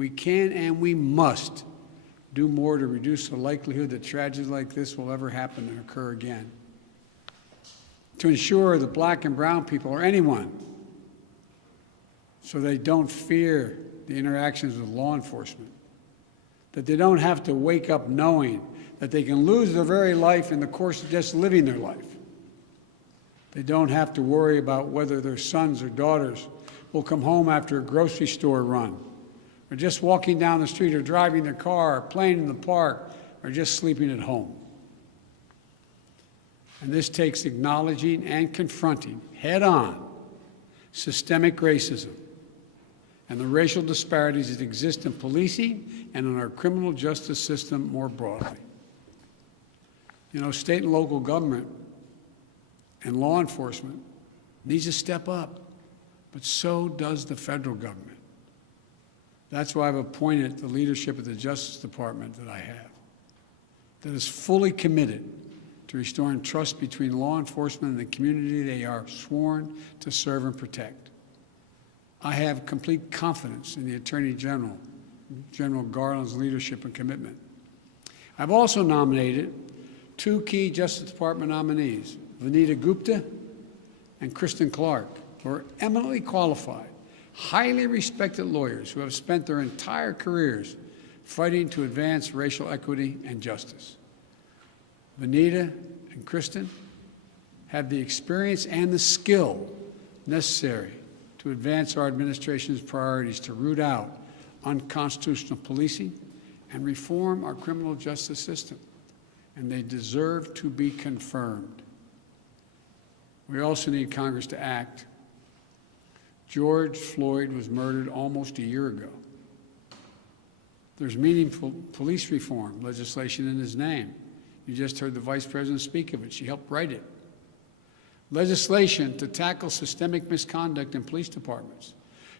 We can and we must do more to reduce the likelihood that tragedies like this will ever happen and occur again. To ensure that black and brown people, or anyone, so they don't fear the interactions with law enforcement, that they don't have to wake up knowing that they can lose their very life in the course of just living their life. They don't have to worry about whether their sons or daughters will come home after a grocery store run, or just walking down the street, or driving their car, or playing in the park, or just sleeping at home. And this takes acknowledging and confronting head-on systemic racism and the racial disparities that exist in policing and in our criminal justice system more broadly. You know, state and local government and law enforcement needs to step up, but so does the federal government. That's why I've appointed the leadership of the Justice Department that I have, that is fully committed to restoring trust between law enforcement and the community they are sworn to serve and protect. I have complete confidence in the Attorney General, General Garland's leadership and commitment. I've also nominated two key Justice Department nominees, Vanita Gupta and Kristen Clark, who are eminently qualified, highly respected lawyers who have spent their entire careers fighting to advance racial equity and justice. Vanita and Kristen have the experience and the skill necessary to advance our administration's priorities to root out unconstitutional policing and reform our criminal justice system, and they deserve to be confirmed. We also need Congress to act. George Floyd was murdered almost a year ago. There's meaningful police reform legislation in his name. You just heard the Vice President speak of it. She helped write it. Legislation to tackle systemic misconduct in police departments,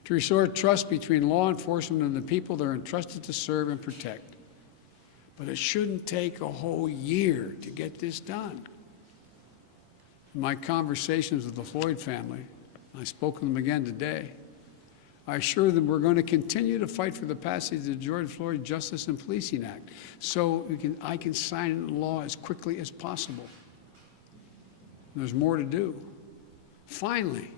to restore trust between law enforcement and the people they're entrusted to serve and protect. But it shouldn't take a whole year to get this done. In my conversations with the Floyd family, I spoke to them again today, I assure them we're going to continue to fight for the passage of the George Floyd Justice and Policing Act so I can sign it into law as quickly as possible. There's more to do. Finally,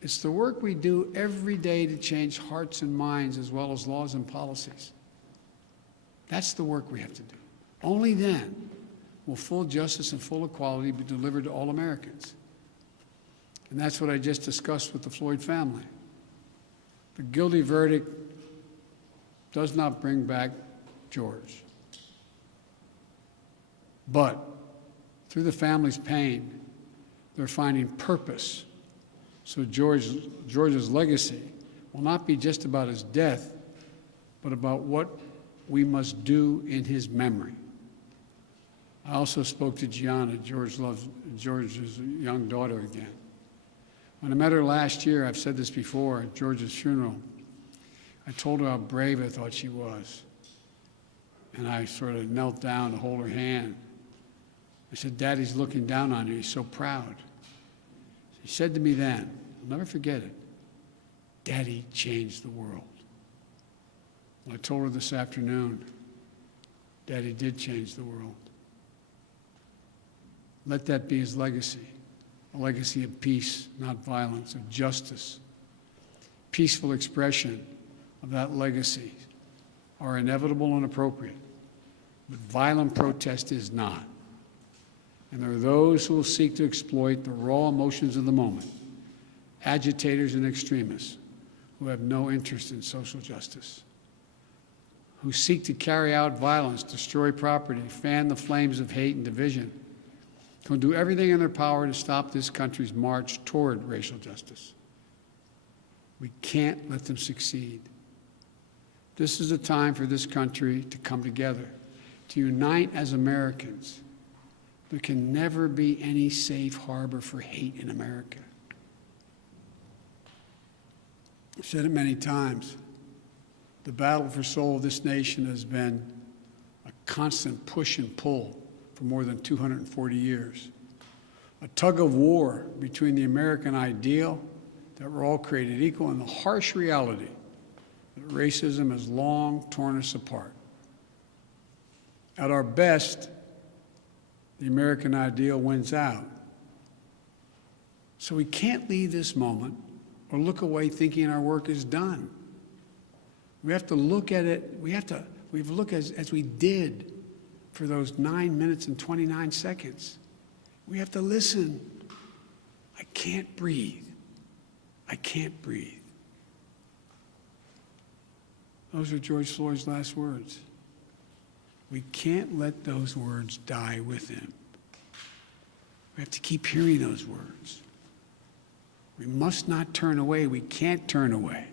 it's the work we do every day to change hearts and minds as well as laws and policies. That's the work we have to do. Only then will full justice and full equality be delivered to all Americans. And that's what I just discussed with the Floyd family. The guilty verdict does not bring back George. But through the family's pain, they're finding purpose. So George's legacy will not be just about his death, but about what we must do in his memory. I also spoke to Gianna, George's young daughter, again. When I met her last year, I've said this before, at George's funeral, I told her how brave I thought she was. And I sort of knelt down to hold her hand. I said, Daddy's looking down on you, he's so proud. She said to me then, I'll never forget it, Daddy changed the world. Well, I told her this afternoon, Daddy did change the world. Let that be his legacy, a legacy of peace, not violence, of justice. Peaceful expression of that legacy are inevitable and appropriate, but violent protest is not. And there are those who will seek to exploit the raw emotions of the moment, agitators and extremists who have no interest in social justice, who seek to carry out violence, destroy property, fan the flames of hate and division, who will do everything in their power to stop this country's march toward racial justice. We can't let them succeed. This is a time for this country to come together, to unite as Americans. There can never be any safe harbor for hate in America. I've said it many times. The battle for soul of this nation has been a constant push and pull for more than 240 years. A tug of war between the American ideal that we're all created equal and the harsh reality that racism has long torn us apart. At our best, the American ideal wins out. So we can't leave this moment or look away thinking our work is done. We have to look at it, we have to look as we did for those 9 minutes and 29 seconds. We have to listen. I can't breathe. I can't breathe. Those are George Floyd's last words. We can't let those words die with him. We have to keep hearing those words. We must not turn away. We can't turn away.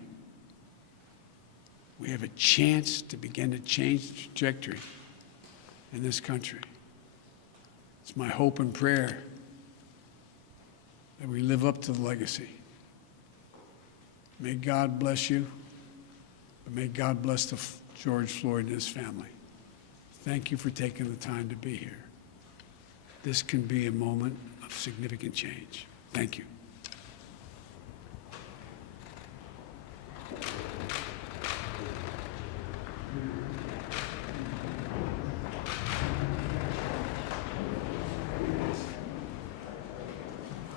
We have a chance to begin to change the trajectory in this country. It's my hope and prayer that we live up to the legacy. May God bless you, but may God bless George Floyd and his family. Thank you for taking the time to be here. This can be a moment of significant change. Thank you.